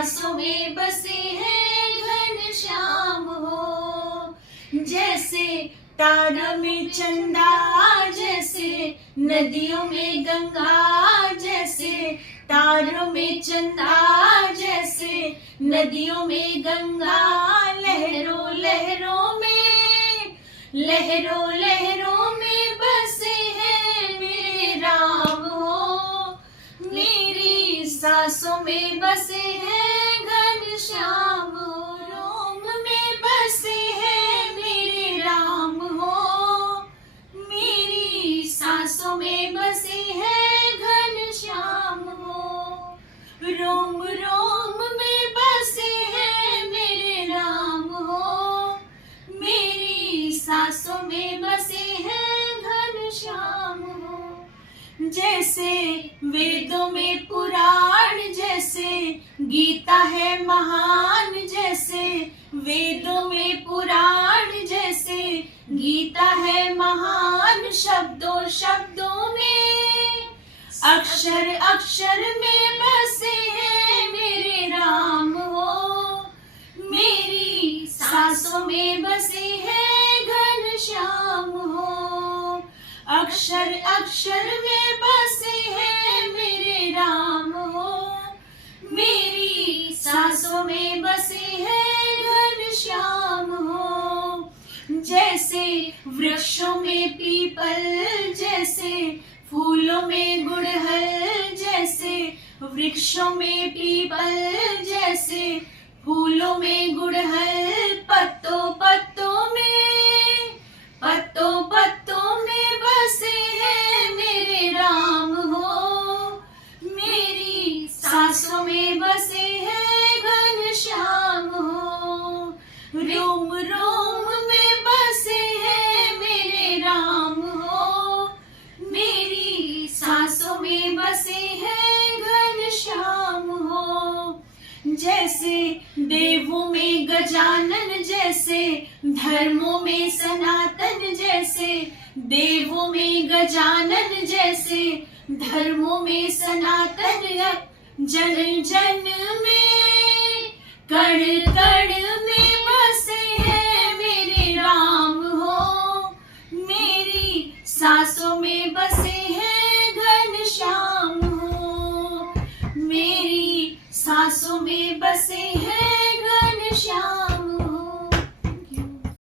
सांसों में बसे हैं घनश्याम हो। जैसे तारों में चंदा, जैसे नदियों में गंगा, जैसे तारों में चंदा, जैसे नदियों में गंगा, लहरों लहरों में, लहरों लहरों में बसे हैं मेरे राम हो। मेरी सांसों में बसे हैं घनश्याम हो। रोम में बसे हैं मेरे राम हो। मेरी सांसों में बसे हैं घनश्याम हो। रोम रोम में बसे हैं मेरे राम हो। मेरी सांसों में बसे हैं घनश्याम हो। जैसे वेदों में पुराण, जैसे गीता है महान, जैसे वेदों में पुराण, जैसे गीता है महान, शब्दों शब्दों में, अक्षर अक्षर में बसे हैं मेरे राम हो। मेरी सांसों में बसे हैं घनश्याम हो। अक्षर अक्षर में बसे हैं मेरे राम हो। मेरी सांसों में बसे हैं घनश्याम हो। जैसे वृक्षों में पीपल, जैसे फूलों में गुड़हल, जैसे वृक्षों में पीपल, जैसे फूलों में गुड़हल, पत्तों पत्तों में, पत्तों पत्तों में बसे हैं मेरे राम हो। मेरी सांसों में बसे हैं घनश्याम हो। रोम रोम में बसे हैं मेरे राम हो। मेरी सांसों में बसे हैं घनश्याम हो। जैसे देवों में गजानन, जैसे धर्मों में सनातन, जैसे देवों में गजानन, जैसे धर्मों में सनातन, जन जन में, कण कण में बसे हैं मेरे राम हो। मेरी सांसों में बसे हैं घनश्याम हो। मेरी सांसों में बसे